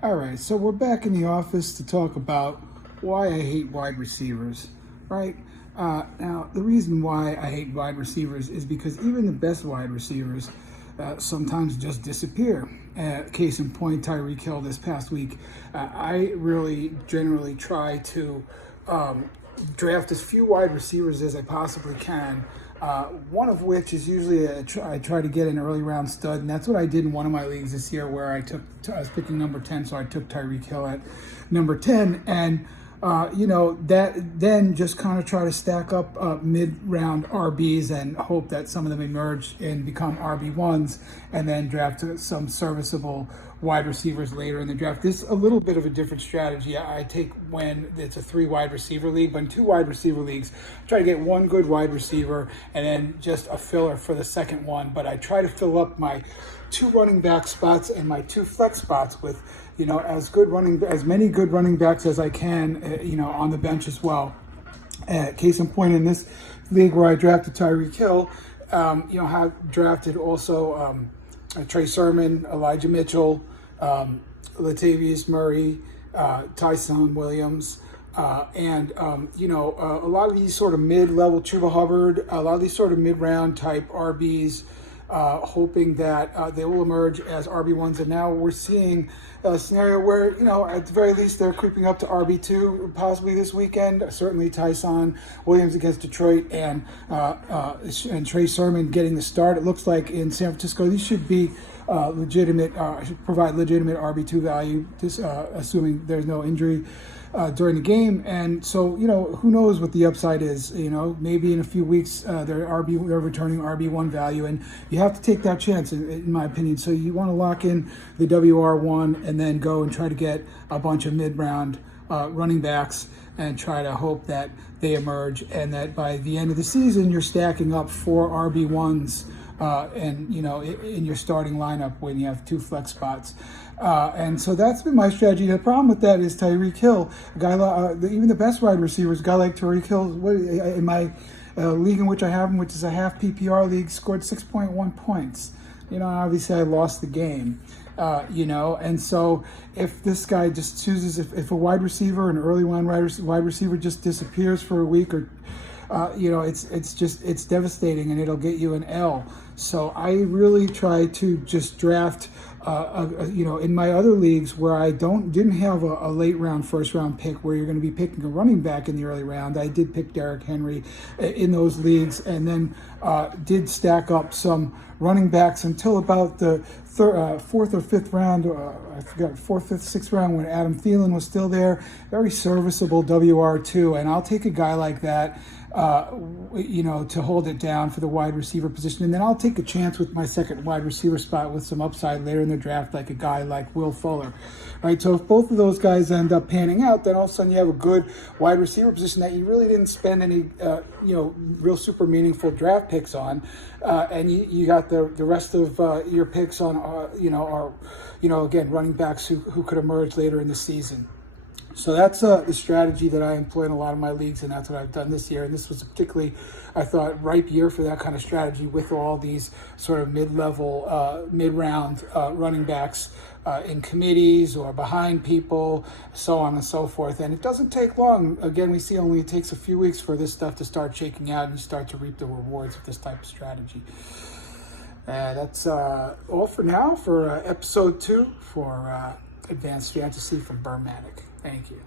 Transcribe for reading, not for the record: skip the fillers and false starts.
All right, so we're back in the office to talk about why I hate wide receivers, right? Now, the reason why I hate wide receivers is because even the best wide receivers sometimes just disappear. Case in point, Tyreek Hill this past week. I really generally try to draft as few wide receivers as I possibly can. One of which is usually I try to get an early round stud, and that's what I did in one of my leagues this year, where I was picking number 10, so I took Tyreek Hill at number 10, and that then just kind of try to stack up mid-round RBs and hope that some of them emerge and become RB1s, and then draft some serviceable wide receivers later in the draft. This is a little bit of a different strategy I take when it's a 3 wide receiver league. But in 2 wide receiver leagues, I try to get one good wide receiver and then just a filler for the second one. But I try to fill up my 2 running back spots and my 2 flex spots with as many good running backs as I can on the bench as well. Case in point, in this league where I drafted Tyreek Hill, have drafted also Trey Sermon, Elijah Mitchell, Latavius Murray, Tyson Williams, and a lot of these sort of mid-level Chuba Hubbard, a lot of these sort of mid-round type RBs, hoping that they will emerge as RB1s. And now we're seeing a scenario where, at the very least, they're creeping up to RB2 possibly this weekend. Certainly Tyson Williams against Detroit and Trey Sermon getting the start. It looks like in San Francisco, these should be should provide legitimate RB2 value, assuming there's no injury during the game. And so, who knows what the upside is. Maybe in a few weeks they're returning RB1 value, and you have to take that chance, in my opinion. So you want to lock in the WR1 and then go and try to get a bunch of mid-round running backs and try to hope that they emerge, and that by the end of the season you're stacking up 4 RB1s in your starting lineup when you have 2 flex spots. And so that's been my strategy. The problem with that is Tyreek Hill, a guy even the best wide receivers, a guy like Tyreek Hill, in my league in which I have him, which is a half PPR league, scored 6.1 points. Obviously I lost the game. And so if this guy just chooses, if a wide receiver, an early wide receiver just disappears for a week or it's devastating, and it'll get you an L. So I really try to just draft, in my other leagues where I didn't have a late round, first round pick where you're going to be picking a running back in the early round. I did pick Derrick Henry in those leagues, and then did stack up some running backs until about the 4th or 5th round. I forgot, 4th, 5th, 6th round, when Adam Thielen was still there. Very serviceable WR2, and I'll take a guy like that to hold it down for the wide receiver position. And then I'll take a chance with my second wide receiver spot with some upside later in the draft, like a guy like Will Fuller. Right? So if both of those guys end up panning out, then all of a sudden you have a good wide receiver position that you really didn't spend any, real super meaningful draft picks on. And you got the rest of your picks on, again, running backs who could emerge later in the season. So that's the strategy that I employ in a lot of my leagues, and that's what I've done this year. And this was a particularly, I thought, ripe year for that kind of strategy with all these sort of mid-level, mid-round running backs in committees or behind people, so on and so forth. And it doesn't take long. Again, we see only it takes a few weeks for this stuff to start shaking out and you start to reap the rewards of this type of strategy. That's all for now for episode 2 for Advanced Fantasy from Burmatic. Thank you.